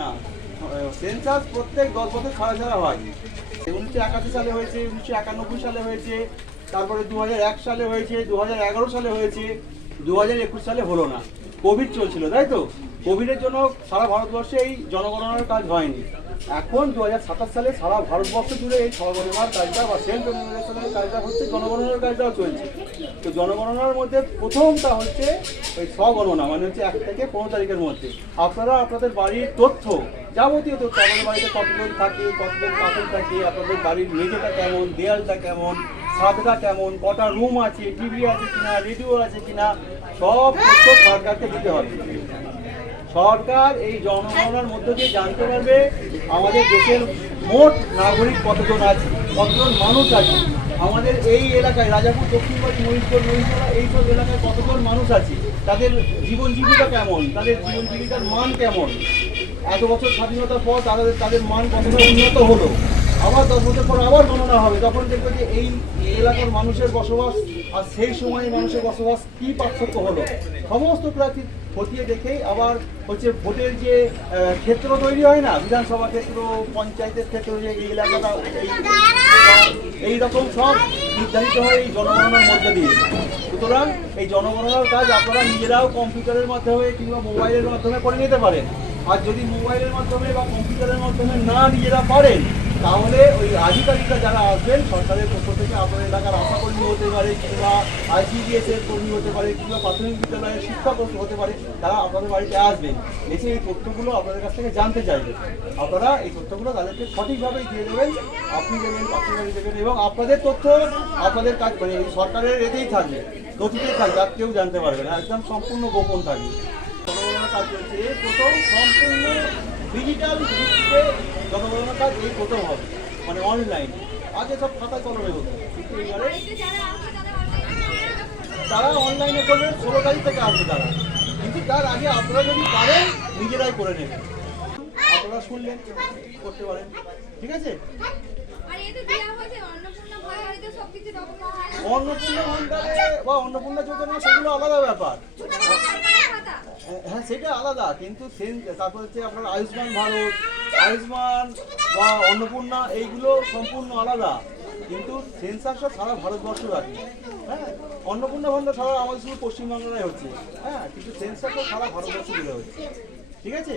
না, সেন্সাস প্রত্যেক 10 বছর ছাড়া ছাড়া হয়। 1981 সালে হয়েছে, 1991 সালে হয়েছে, তারপরে 2001 সালে হয়েছে, 2011 সালে হয়েছে, 2021 সালে হলো না। কোভিড চলছিল, তাই তো? কোভিডের জন্য সারা ভারতবর্ষে এই জনগণনার কাজ হয়নি। এখন 2027 সালে সারা ভারতবর্ষ জুড়ে এই স্বগণনার কাজটা বা সেলফ এনুমারেশনের কাজটা হচ্ছে, জনগণনার কাজটাও চলছে। তো জনগণনার মধ্যে প্রথমটা হচ্ছে ওই স্বগণনা, মানে হচ্ছে 1 থেকে 15 তারিখের মধ্যে আপনারা আপনাদের বাড়ির তথ্য, যাবতীয় তথ্য, আমাদের বাড়িতে কতজন থাকে, কতজন কাপড় থাকে, আপনাদের বাড়ির মেঝেটা কেমন, দেয়ালটা কেমন, ছাদটা কেমন, কটা রুম আছে, টিভি আছে কিনা, রেডিও আছে কিনা, সব তথ্য সরকারকে দিতে হবে। সরকার এই জনগণনার মধ্য দিয়ে জানতে পারবে আমাদের দেশের মোট নাগরিক কতজন আছে, কতজন মানুষ আছে, আমাদের এই এলাকায় রাজাপুর, দক্ষিণবাড়ি, মহিষগড়, মহিষগড়া, এইসব এলাকায় কতজন মানুষ আছে, তাদের জীবন জীবিকা কেমন, তাদের জীবন জীবিকার মান কেমন, এত বছর স্বাধীনতার পর তাদের মান কতটা উন্নত হলো। আবার 10 বছর পর আবার গণনা হবে, তখন দেখবে যে এই এলাকার মানুষের বসবাস আর সেই সময় মানুষের বসবাস কী পার্থক্য হলো। সমস্ত প্রার্থী খতিয়ে দেখেই আবার হচ্ছে ভোটের যে ক্ষেত্র তৈরি হয় না, বিধানসভা ক্ষেত্র, পঞ্চায়েতের ক্ষেত্র, যে এই এলাকাটা এই রকম সব নির্ধারিত হয় এই জনগণনার মধ্যে দিয়ে। সুতরাং এই জনগণনার কাজ আপনারা নিজেরাও কম্পিউটারের মাধ্যমে কিংবা মোবাইলের মাধ্যমে করে নিতে পারেন। আর যদি মোবাইলের মাধ্যমে বা কম্পিউটারের মাধ্যমে না নিজেরা পারেন, তাহলে ওই আধিকারিকরা যারা আসবেন সরকারের পক্ষ থেকে, আপনার এলাকার আশাকর্মী হতে পারে, কিংবা ICDS এর কর্মী হতে পারে, কিংবা প্রাথমিক বিদ্যালয়ের শিক্ষক হতে পারে, তারা আপনাদের বাড়িতে আসবেন, এসে এই তথ্যগুলো আপনাদের কাছ থেকে জানতে চাইবেন। আপনারা এই তথ্যগুলো তাদেরকে সঠিকভাবেই দিয়ে দেবেন, আপনি দেবেন, পাশের বাড়ি দেবেন, এবং আপনাদের তথ্য আপনাদের কাজ, মানে এই সরকারের এতেই থাকবে, নথিতেই থাকবে, আর কেউ জানতে পারবে না, একদম সম্পূর্ণ গোপন থাকবে। জনগণনার কাজ চলছে প্রথম সম্পূর্ণ ডিজিটাল ভিত্তিতে, জনগণনার কাজ এই প্রথম হবে, মানে অনলাইন। আগে সব খাতায় কলমে হতো, কিন্তু এবারে তারা অনলাইনে করবেন। 16 তারিখ থেকে আসবে তারা, কিন্তু তার আগে আপনারা যদি পারেন নিজেরাই করে নেবেন। আপনারা শুনলেন, করতে পারেন, ঠিক আছে? অন্নপূর্ণা ভান্ডারে বা অন্নপূর্ণা যোজনা সেগুলো আলাদা ব্যাপার, হ্যাঁ সেটা আলাদা, কিন্তু তারপর হচ্ছে আপনার আয়ুষ্মান ভারত, আয়ুষ্মান বা অন্নপূর্ণা, এইগুলো সম্পূর্ণ আলাদা, কিন্তু সেন্সাসটা সারা ভারতবর্ষ রাখে। হ্যাঁ, অন্নপূর্ণা ভান্ডার সারা আমাদের শুধু পশ্চিমবাংলায় হচ্ছে, হ্যাঁ, কিন্তু সেন্সাসটা সারা ভারতবর্ষ জুড়ে হচ্ছে, ঠিক আছে?